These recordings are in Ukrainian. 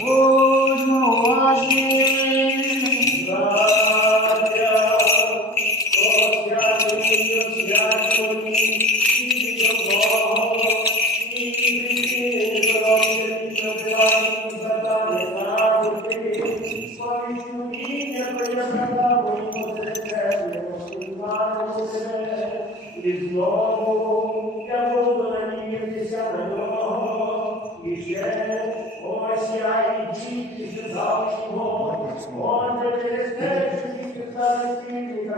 Будьмо уважні. І знову я буду надіятися на нього, і ще ось я і діти, що завжди Отже, через те, що ті старості, та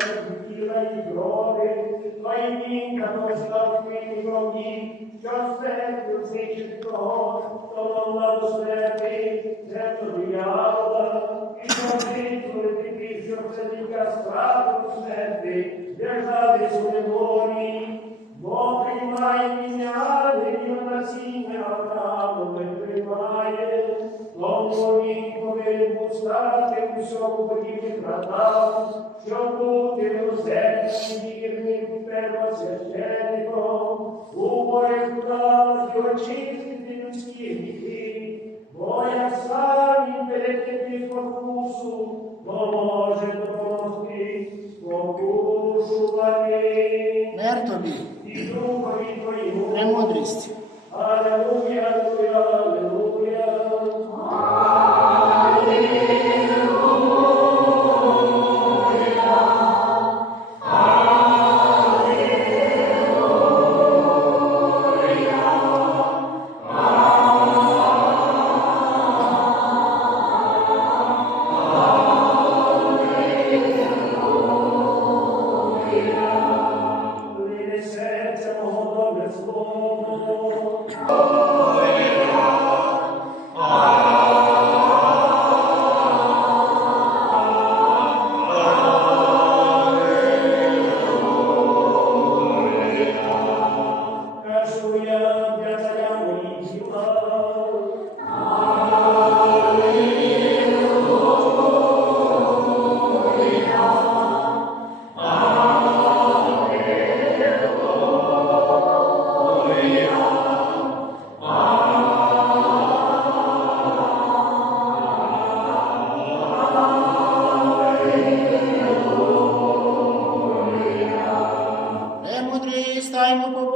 тіла і крови, твої вінка постав твої крові, що смертю знищить того, хто благословити, землю диявола, і що визволити тих, що сидіка страху смерти, держави свободі, мене, вірю насіння Авраамове приймає, тому він повинен стати усьому подібним братам, щоб бути розетним вірним первосвященником, у порядках і очистити людські гріхи, бо як сам він перед спокусу, то може допомогти спокушувати. Мир тобі, І духові твоєму. премудрість. Аллилуйя, аллилуйя, аллилуйя. Премудрість, таймо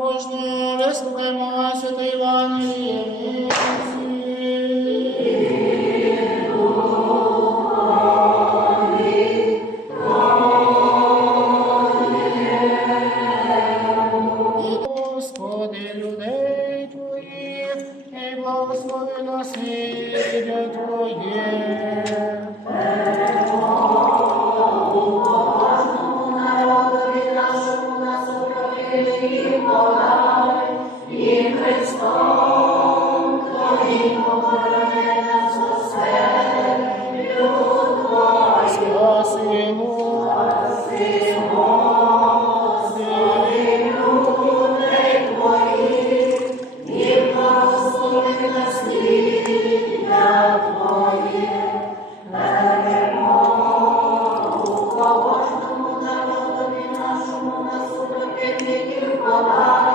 Allah.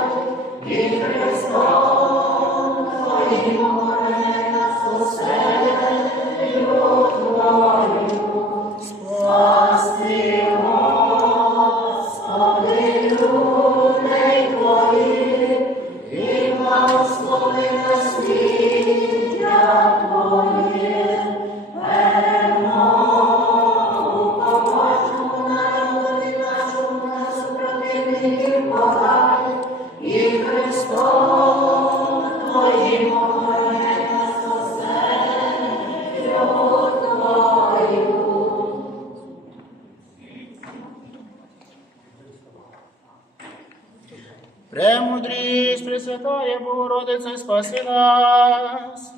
Пресвятая Богородице, спаси нас.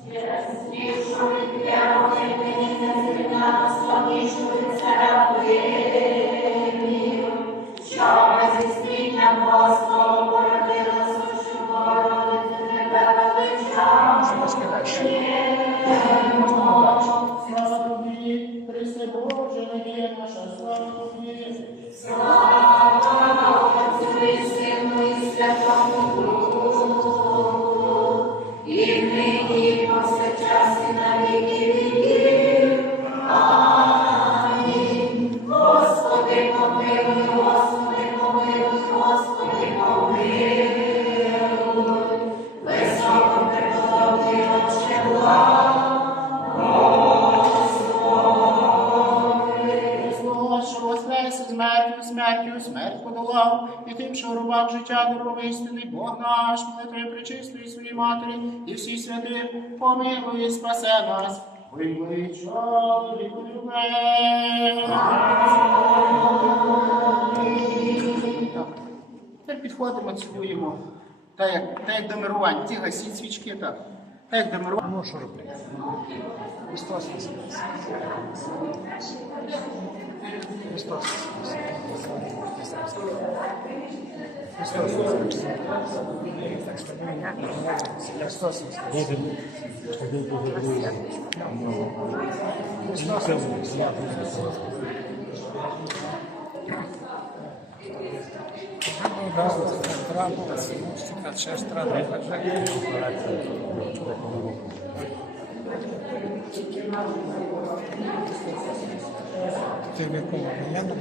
Слава тим, що в рубах життя дорогистини, Бог наш, молитви причистої своїй матері і всі святи, помилуй і спасе нас. Вимкли чоловіку. Тепер підходимо, цілуємо. Так як, так як до мирування. Ті гасіть свічки, так. Так як до мирування. Ну, що робити? Христос Воскрес. Христос Воскрес. Христос Воскрес. Христос Воскрес. Христос Воскрес. Ти в якому воєнному?